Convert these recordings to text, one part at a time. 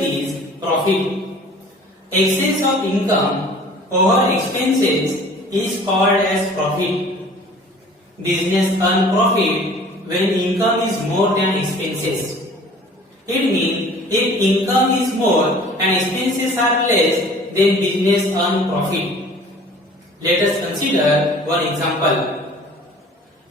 concept is profit. Excess of income over expenses is called as profit. Business earn profit when income is more than expenses. It means if income is more and expenses are less, then business earn profit. Let us consider one example.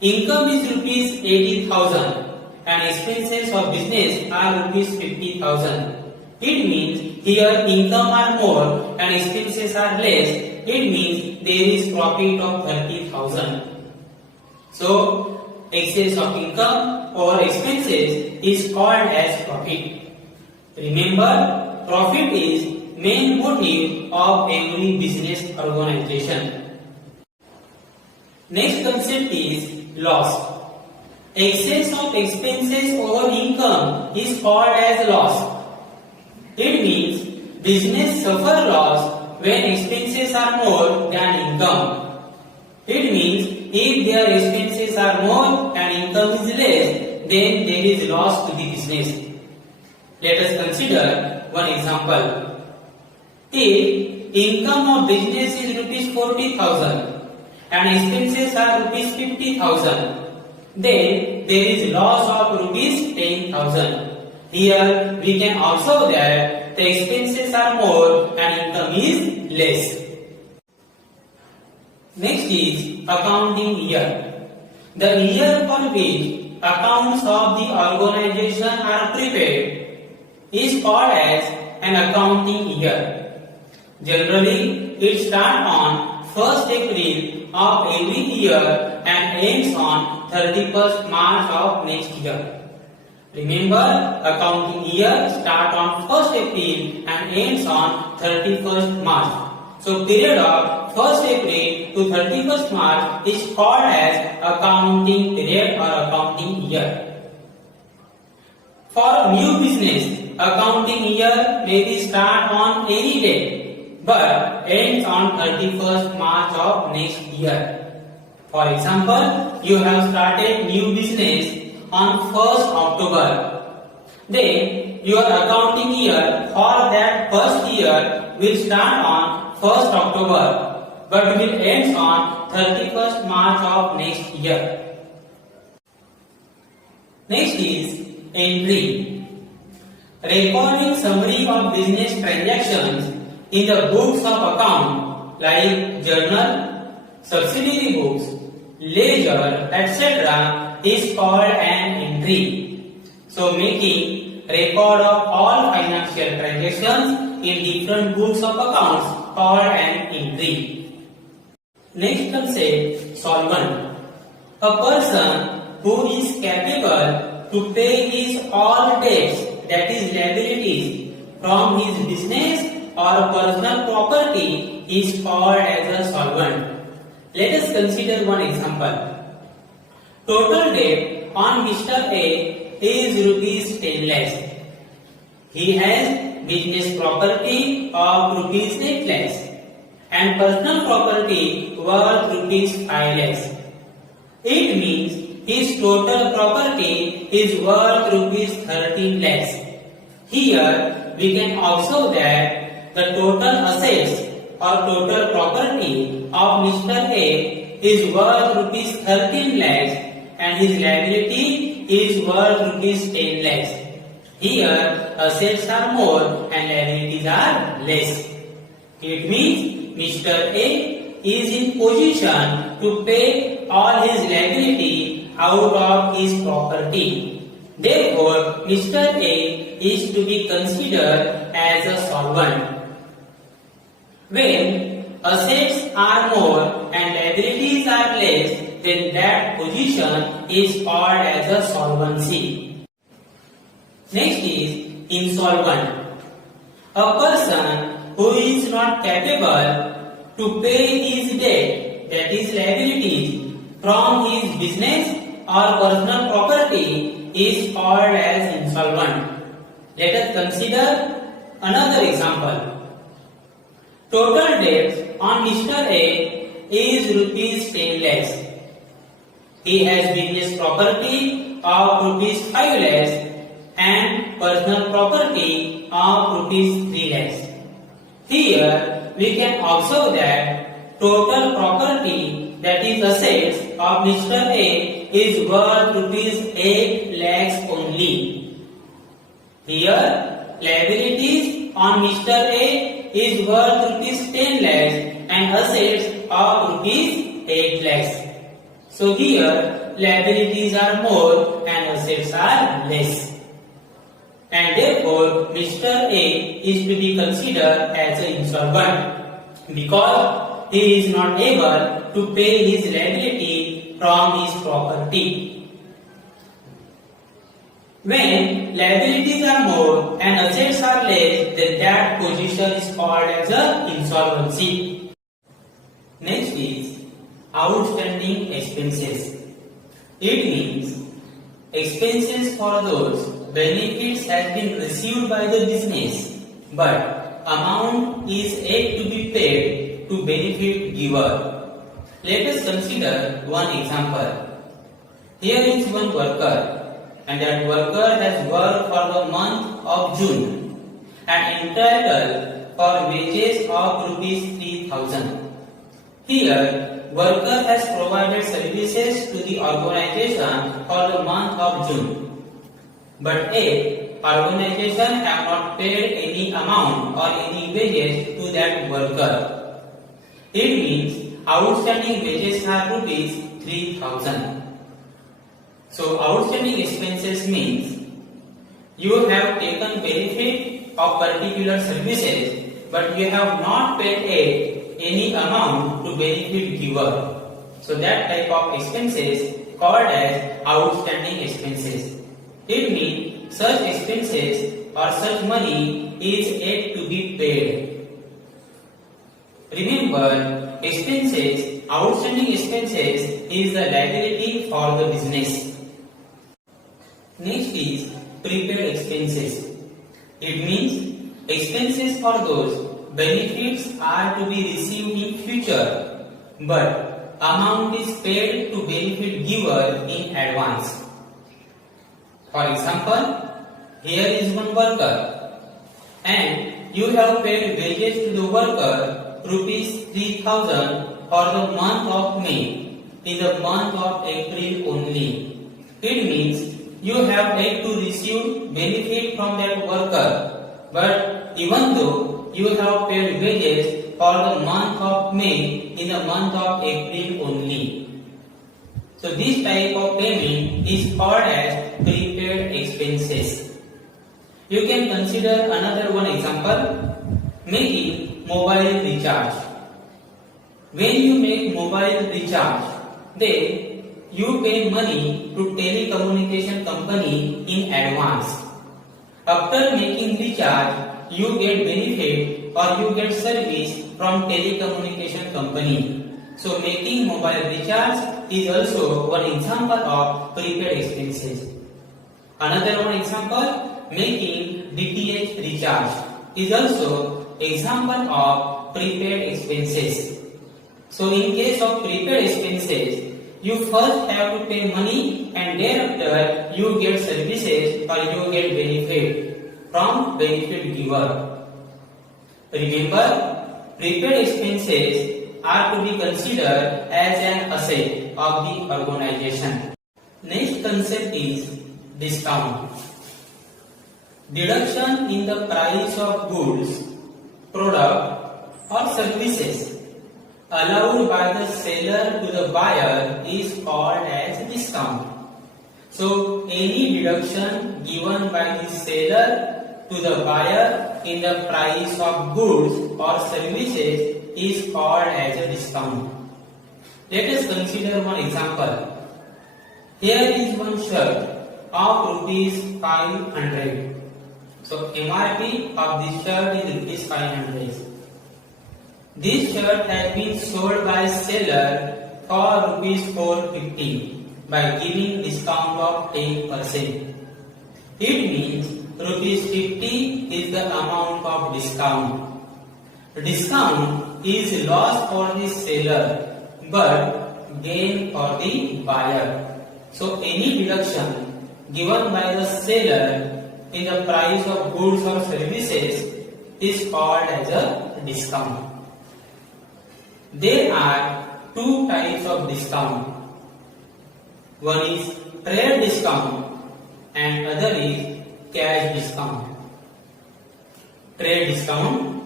Income is rupees 80,000 and expenses of business are rupees 50,000. It means here income are more and expenses are less. It means there is profit of 30,000. So, excess of income over expenses is called as profit. Remember, profit is main motive of every business organization. Next concept is loss. Excess of expenses over income is called as loss. It means business suffer loss when expenses are more than income. It means if their expenses are more and income is less, then there is loss to the business. Let us consider one example. If income of business is rupees 40,000 and expenses are rupees 50,000, then there is loss of rupees 10,000. Here we can observe that the expenses are more and income is less. Next is accounting year. The year for which accounts of the organization are prepared is called as an accounting year. Generally, it starts on 1st April of every year and ends on 31st March of next year. Remember, accounting year starts on 1st April and ends on 31st March. So, period of 1st April to 31st March is called as accounting period or accounting year. For new business, accounting year may be start on any day but ends on 31st March of next year. For example, you have started new business on 1st October. Then your accounting year for that first year will start on 1st October but will end on 31st March of next year. Next is entry. Recording summary of business transactions in the books of account like journal, subsidiary books, ledger, etc. is called an entry. So, making record of all financial transactions in different books of accounts called an entry. Next concept, solvent. A person who is capable to pay his all debts, that is liabilities, from his business or personal property is called as a solvent. Let us consider one example. Total debt on Mr. A is rupees 10 lakhs. He has business property of rupees 8 lakhs and personal property worth rupees 5 lakhs. It means his total property is worth rupees 13 lakhs. Here we can observe that the total assets or total property of Mr. A is worth rupees 13 lakhs and his liability is worth rupees 10 lakhs. Here assets are more and liabilities are less. It means Mr. A is in position to pay all his liability out of his property. Therefore, Mr. A is to be considered as a solvent. When assets are more and liabilities are less, then that position is called as a solvency. Next is insolvent. A person who is not capable to pay his debt, that is liabilities, from his business or personal property is called as insolvent. Let us consider another example. Total debt on Mr. A is rupees 10 lakhs. He has business property of rupees 5 lakhs and personal property of rupees 3 lakhs. Here we can observe that total property, that is assets of Mr. A, is worth rupees 8 lakhs only. Here liabilities on Mr. A is worth rupees 10 lakhs and assets of rupees 8 lakhs. So here liabilities are more and assets are less. And therefore Mr. A is to be considered as an insolvent because he is not able to pay his liability from his property. When liabilities are more and assets are less, then that position is called as an insolvency. Next is outstanding expenses. It means expenses for those benefits has been received by the business, but amount is yet to be paid to benefit giver. Let us consider one example. Here is one worker, and that worker has worked for the month of June and entitled for wages of rupees 3,000. Here, worker has provided services to the organization for the month of June. But A, organization have not paid any amount or any wages to that worker. It means outstanding wages are rupees 3,000. So outstanding expenses means you have taken benefit of particular services, but you have not paid any amount to benefit giver. So that type of expenses called as outstanding expenses. It means such expenses or such money is yet to be paid. Remember, expenses, outstanding expenses is the liability for the business. Next is prepaid expenses. It means expenses for those benefits are to be received in future, but amount is paid to benefit giver in advance. For example, here is one worker and you have paid wages to the worker rupees 3,000 for the month of May, in the month of April only. It means you have yet to receive benefit from that worker, but even though you have paid wages for the month of May in the month of April only. So this type of payment is called as prepaid expenses. You can consider another one example, making mobile recharge. When you make mobile recharge, then you pay money to telecommunication company in advance. After making recharge, you get benefit or you get service from telecommunication company. So making mobile recharge is also one example of prepaid expenses. Another one example, making DTH recharge is also example of prepaid expenses. So in case of prepaid expenses, you first have to pay money and thereafter you get services or you get benefit from benefit giver. Remember, prepaid expenses are to be considered as an asset of the organization. Next concept is discount. Deduction in the price of goods, product or services allowed by the seller to the buyer is called as discount. So any deduction given by the seller to the buyer in the price of goods or services is called as a discount. Let us consider one example. Here is one shirt of rupees 500. So MRP of this shirt is rupees 500. This shirt has been sold by seller for rupees 450 by giving discount of 10%. It means rupees 50 is the amount of discount. Discount is loss for the seller but gain for the buyer. So any deduction given by the seller in the price of goods or services is called as a discount. There are two types of discount. One is trade discount and other is cash discount. Trade discount,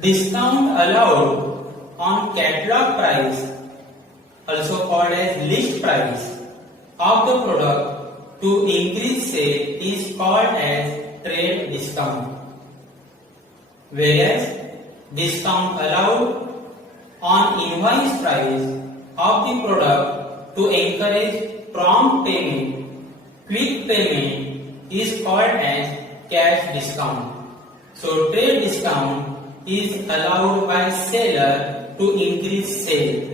discount allowed on catalog price, also called as list price, of the product to increase sale is called as trade discount. Whereas discount allowed on invoice price of the product to encourage prompt payment, quick payment is called as cash discount. So trade discount is allowed by seller to increase sale,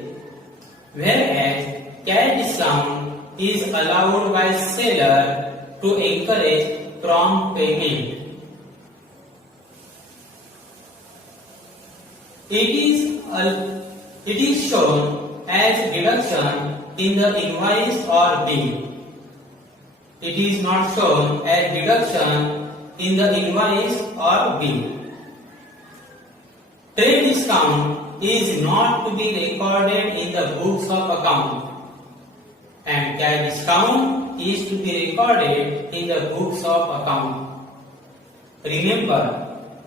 whereas cash discount is allowed by seller to encourage prompt payment. It is shown as deduction in the invoice or bill. It is not shown as deduction in the invoice or bill. Trade discount is not to be recorded in the books of account, and cash discount is to be recorded in the books of account. Remember,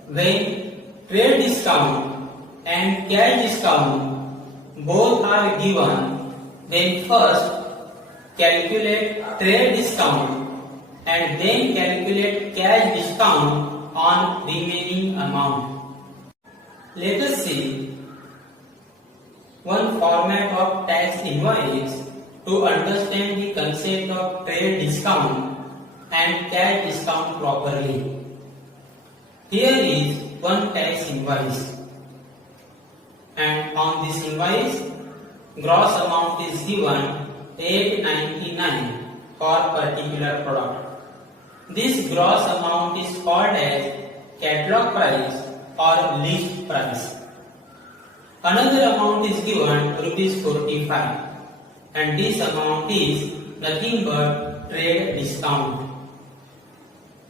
when trade discount and cash discount both are given, then first calculate trade discount and then calculate cash discount on remaining amount. Let us see one format of tax invoice to understand the concept of trade discount and cash discount properly. Here is one tax invoice, and on this invoice gross amount is given 899 for particular product. This gross amount is called as catalog price or list price. Another amount is given rupees 45, and this amount is nothing but trade discount,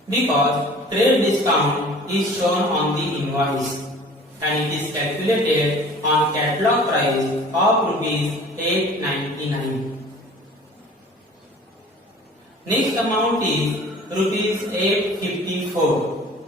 because trade discount is shown on the invoice and it is calculated on catalog price of rupees 899. Next amount is rupees 854.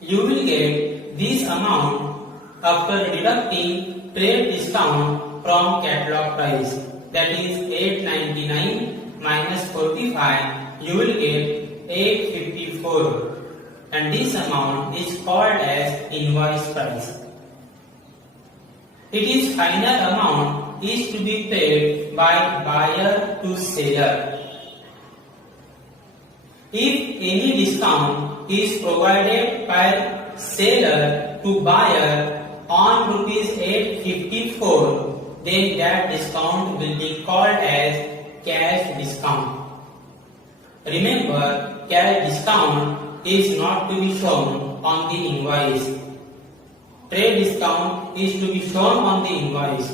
You will get this amount after deducting trade discount from catalog price, that is 899 minus 45, you will get 854, and this amount is called as invoice price. It is final amount is to be paid by buyer to seller. If any discount is provided by seller to buyer on rupees 854, then that discount will be called as cash discount. Remember, cash discount is not to be shown on the invoice. Trade discount is to be shown on the invoice.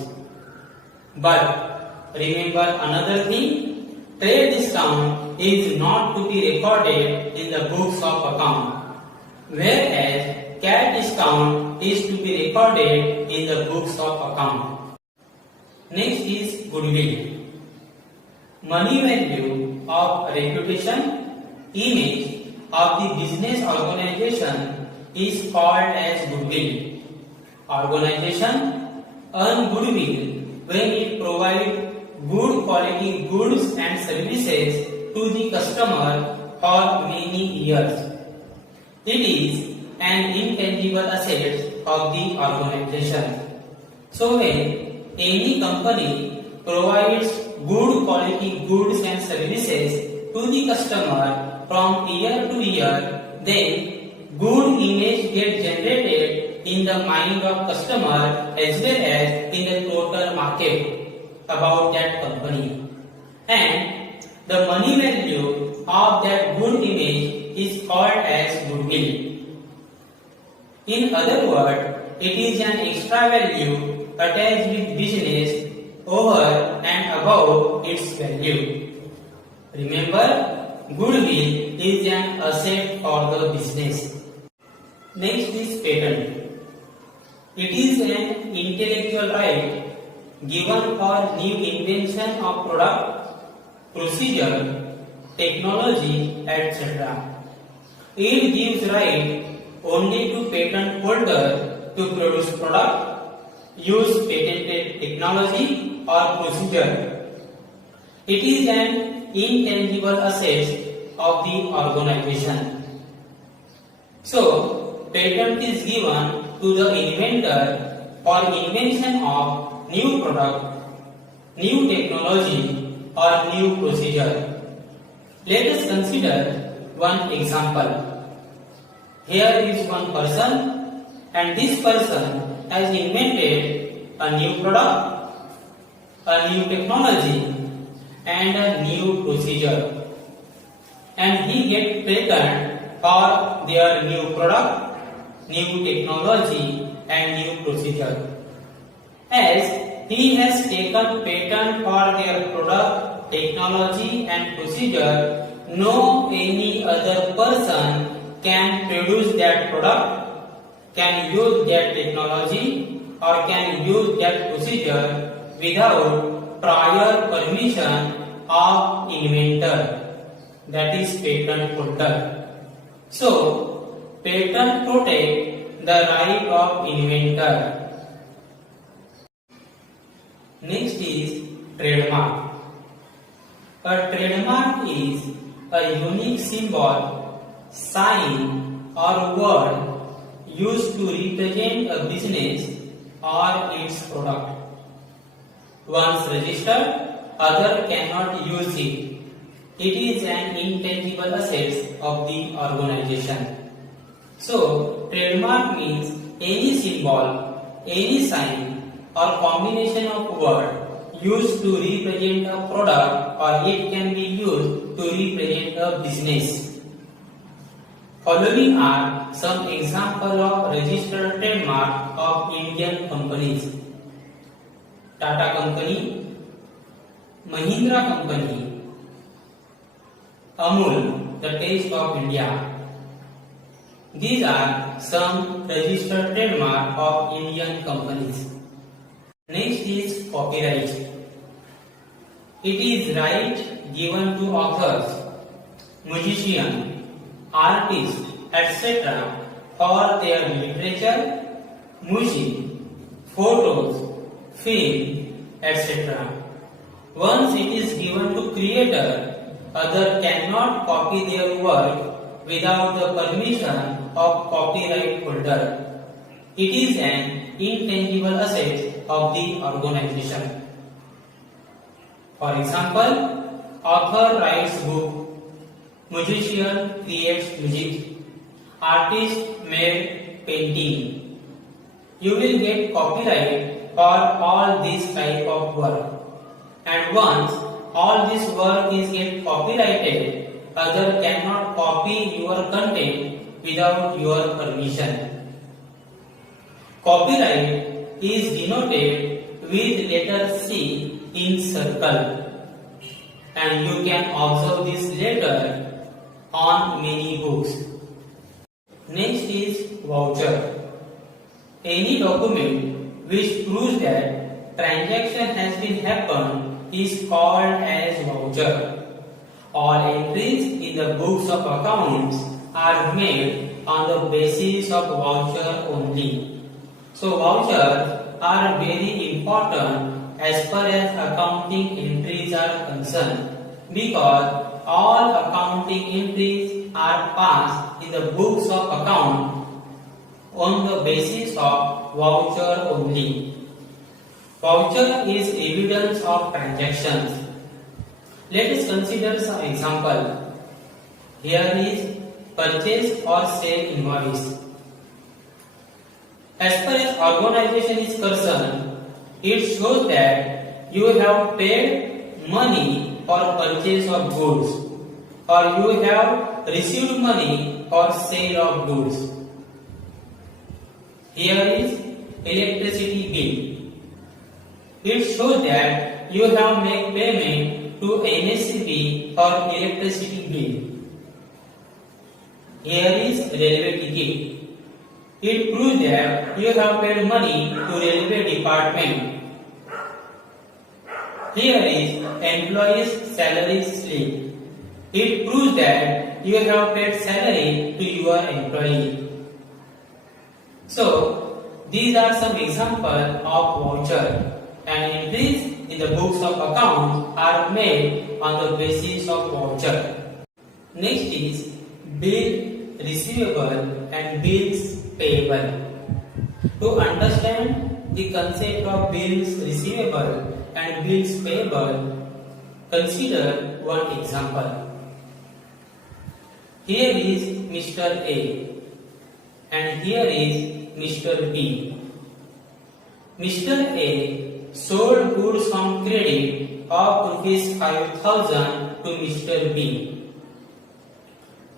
But remember another thing, trade discount is not to be recorded in the books of account, whereas cash discount is to be recorded in the books of account. Next is goodwill. Money value of reputation, image of the business organization is called as goodwill. Organization earn goodwill when it provides good quality goods and services to the customer for many years. It is an intangible asset of the organization. So when any company provides good quality goods and services to the customer from year to year, then good image gets generated in the mind of customer as well as in the total market about that company, and the money value of that good image is called as goodwill. In other words, it is an extra value attached with business over and above its value. Remember, goodwill is an asset for the business. Next is patent. It is an intellectual right given for new invention of product, procedure, technology, etc. It gives right only to patent holder to produce product, use patented technology or procedure. It is an intangible asset of the organization. So, patent is given to the inventor for invention of new product, new technology or new procedure. Let us consider one example. Here is one person, and this person has invented a new product, a new technology and a new procedure, and he gets patent for their new product, new technology and new procedure. As he has taken patent for their product, technology and procedure, no any other person can produce that product, can use that technology or can use that procedure without prior permission of inventor, that is patent holder. So, patent protect the right of inventor. Next is trademark. A trademark is a unique symbol, sign or word used to represent a business or its product. Once registered, other cannot use it. It is an intangible asset of the organization. So, trademark means any symbol, any sign or combination of words used to represent a product, or it can be used to represent a business. Following are some examples of registered trademark of Indian companies. Tata Company, Mahindra Company, Amul, the Taste of India. These are some registered trademark of Indian companies. Next is copyright. It is right given to authors, musicians, artists, etc. for their literature, music, photos, film, etc. Once it is given to creator, other cannot copy their work without the permission of copyright holder. It is an intangible asset of the organization. For example, author writes book, musician creates music, artist made painting. You will get copyright for all this type of work. And once all this work is get copyrighted, other cannot copy your content without your permission. Copyright is denoted with letter C in circle, and you can observe this letter on many books. Next is voucher. Any document which proves that transaction has been happened is called as voucher. All entries in the books of accounts are made on the basis of voucher only. So vouchers are very important as far as accounting entries are concerned, because all accounting entries are passed in the books of account on the basis of voucher only. Voucher is evidence of transactions. Let us consider some example. Here is purchase or sale invoice. As far as organization is concerned, it shows that you have paid money for purchase of goods, or you have received money for sale of goods. Here is electricity bill. It shows that you have made payment to NSCP for electricity bill. Here is railway ticket. It proves that you have paid money to railway department. Here is employee's salary slip. It proves that you have paid salary to your employee. So, these are some examples of voucher, and entries in the books of accounts are made on the basis of voucher. Next is bill receivable and bills payable. To understand the concept of bills receivable and bills payable, consider one example. Here is Mr. A and here is Mr. B. Mr. A sold goods on credit of Rs 5,000 to Mr. B.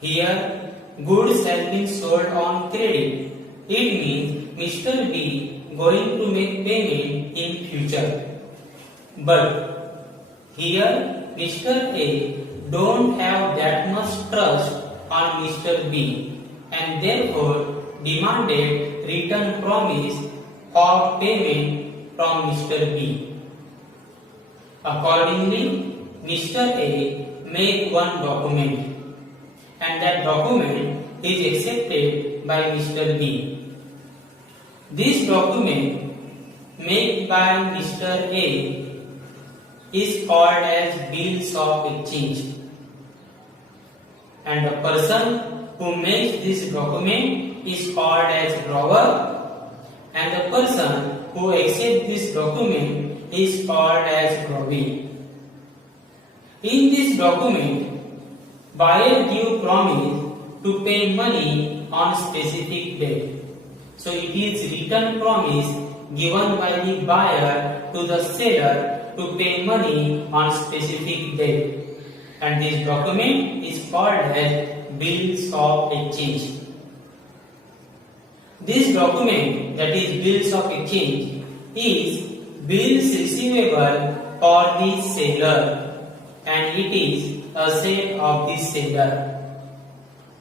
Here, goods have been sold on credit. It means Mr. B going to make payment in future. But here, Mr. A don't have that much trust on Mr. B and therefore demanded return promise of payment from Mr. B. Accordingly, Mr. A make one document and that document is accepted by Mr. B. This document made by Mr. A is called as bills of exchange, and the person who makes this document is called as drawer, and the person who accepts this document is called as drawee. In this document, buyer give promise to pay money on specific date. So it is written promise given by the buyer to the seller to pay money on specific date, and this document is called as bills of exchange. This document, that is bills of exchange, is bills receivable for the seller and it is asset of the seller,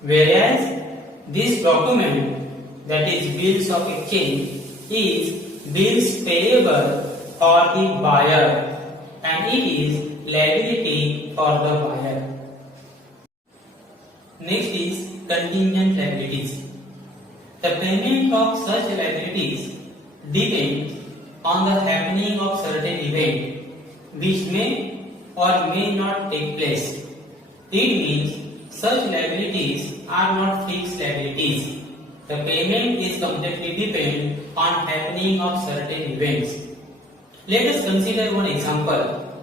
whereas this document, that is bills of exchange, is bills payable for the buyer and it is liability for the buyer. Next is contingent liabilities. The payment of such liabilities depends on the happening of certain event which may or may not take place. It means such liabilities are not fixed liabilities. The payment is completely dependent on happening of certain events. Let us consider one example.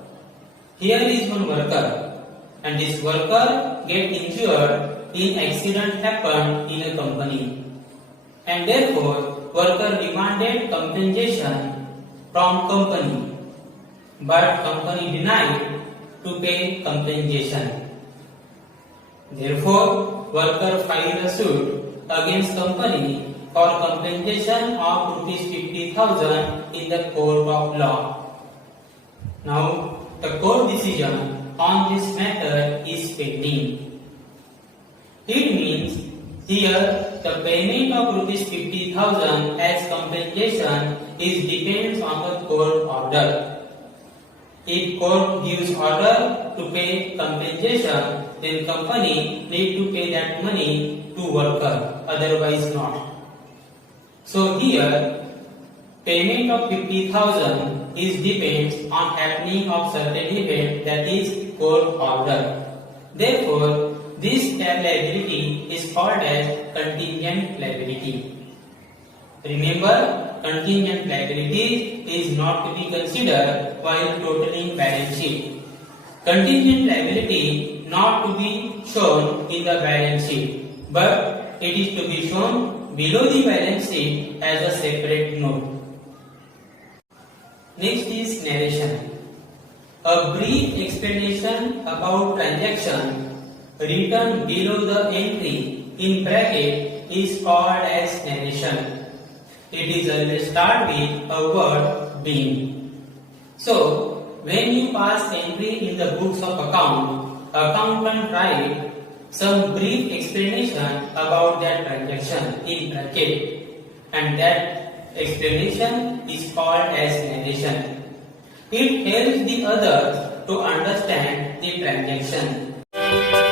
Here is one worker and this worker get injured in accident happened in a company, and therefore worker demanded compensation from company, but company denied to pay compensation. Therefore, worker filed a suit against company for compensation of Rs 50,000 in the court of law. Now, the court decision on this matter is pending. It means here the payment of Rs 50,000 as compensation is depends on the court order. If court gives order to pay compensation, then company need to pay that money to worker, otherwise not. So here payment of 50,000 is depends on happening of certain event, that is court order. Therefore, this liability is called as contingent liability. Remember, contingent liability is not to be considered while totaling balance sheet. Contingent liability not to be shown in the balance sheet, but it is to be shown below the balance sheet as a separate note. Next is narration. A brief explanation about transaction written below the entry in bracket is called as narration. It is always start with a word being. So, when you pass entry in the books of account, accountant write some brief explanation about that transaction in bracket, and that explanation is called as narration. It helps the others to understand the transaction.